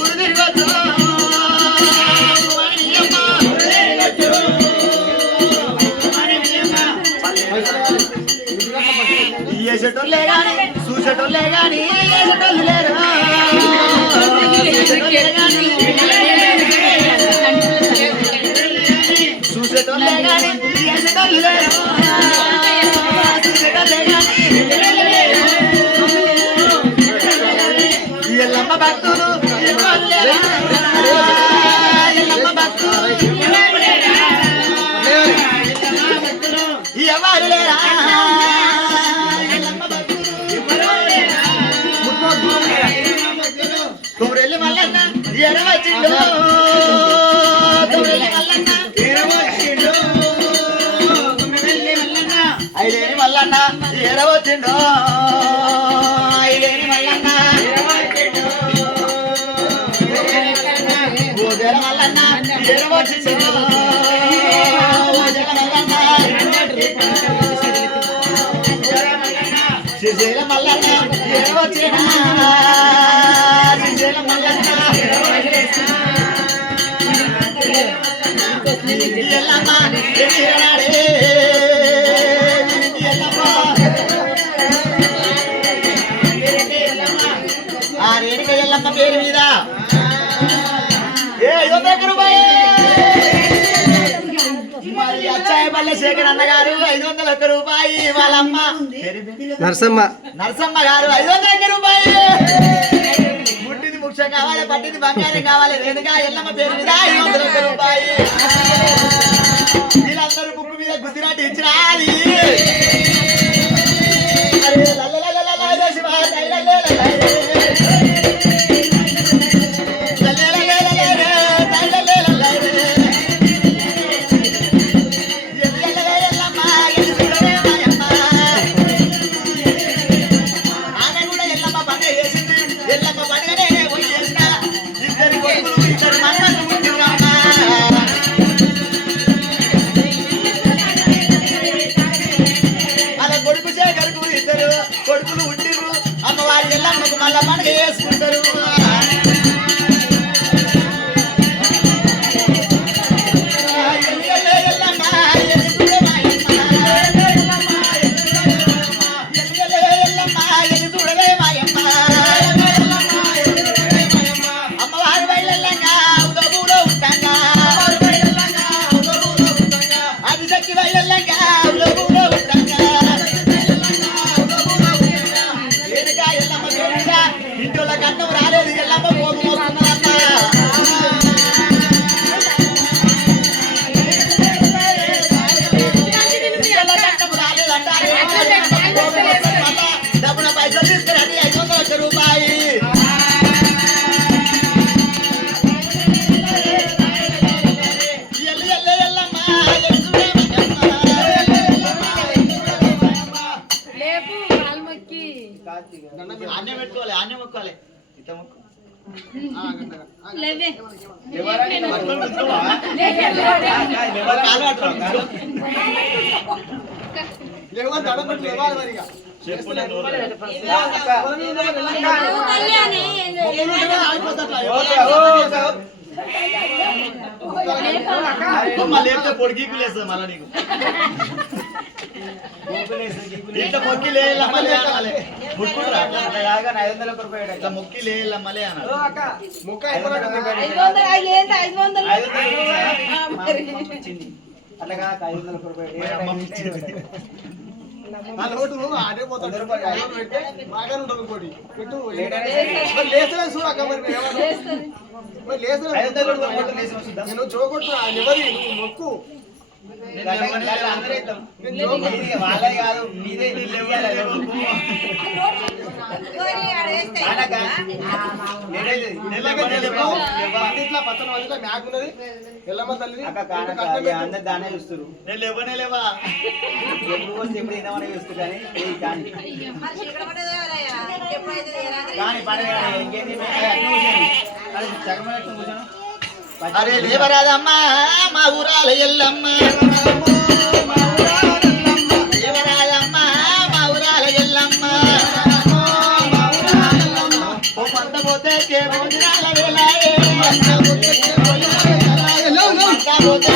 ఊరు తిరగచ్చు వేసేటోళ్ళే గాని చూసేటోళ్ళే గాని వేసేటోళ్ళు లేరు చూసేటోళ్ళే గాని వేసేటోళ్ళు లేరు చూసేటోళ్ళే గాని ఎల్లమ్మ భక్తులు ఎల్లమ్మ భక్తులు ఎవరు లేరా తొమ్మిరెల్లి మల్లన్న ఎరవచ్చిండు తొమ్మిరెల్లి మల్లన్న ఐలేని మల్లన్న ఎరవచ్చిండు ఐలేని మల్లన్న గోజల మల్లన్న ఎరవచ్చిండు శ్రీశైల మల్లన్న ఎరవచ్చినా శ్రీశైల మల్లన్న ఎల్లమ్మ ఎల్లమ్మ ఆ రేణుక ఎల్లమ్మ పేరు మీద 500 రూపాయలు మరి అచ్చాయపల్లె శేఖర్ అన్నగారు 501 రూపాయి వాళ్ళమ్మ నరసమ్మ గారు 501 రూపాయి ముట్టిది ముఖ్యం కావాలి పట్టిది బంగారం కావాలి రేణుగా ఎల్లమ్మ పేరు మీద 501 రూపాయి వీళ్ళందరూ ముక్కు మీద గుద్దిరాటి ఇచ్చినాది కొడుకులు ఉండిరు అమ్మవారి ఎల్లమ్మకు మళ్ళా పండుగ చేసుకుంటారు అమ్మవారి బయలెల్లంగా ఉదబూలో ఉంటాగా అది శక్తి బయలెల్లంగా ఉదబూలో ఉంటాగా ఇంట్లో కన్నం రాలేదు ఎల్లమ్మ పోగు మోస్తున్నదమ్మ డబ్బున పైసలు తీసుకురండి 501 రూపాయి ఆన్యం పెట్టుకోవాలి ఆన్యం మొక్కాలి ఇత మొక్కు లేకపోతే పొడిగీకు లేదు మళ్ళా నీకు ఇట్లా మొక్కి లేమ్మలే అనాలి ముట్టుకుంటారా అట్లా 500 రూపాయలు ఇట్లా మొక్కి లేమ్మలే అనాలి అట్లాగా 500 రూపాయలు చూడకూడదు మొక్కు వాళ్ళే కాదు మీదే మ్యాక్ ఉన్నది ఎల్లమ్మ తల్లి అందరు దానే చూస్తారు నేను లేవనే లేవా ఎప్పుడు వస్తే ఎప్పుడు తిందామని చూస్తారు కానీ ఇంకేంటి కూర్చోను అరే లేవరాదమ్మా మా ఊరాల ఎల్లమ్మ లేవరాదమ్మా మా ఊరాల ఎల్లమ్మ ఓ పంట పోతే కేమోదిరా వేలాయే. అంతా పోతే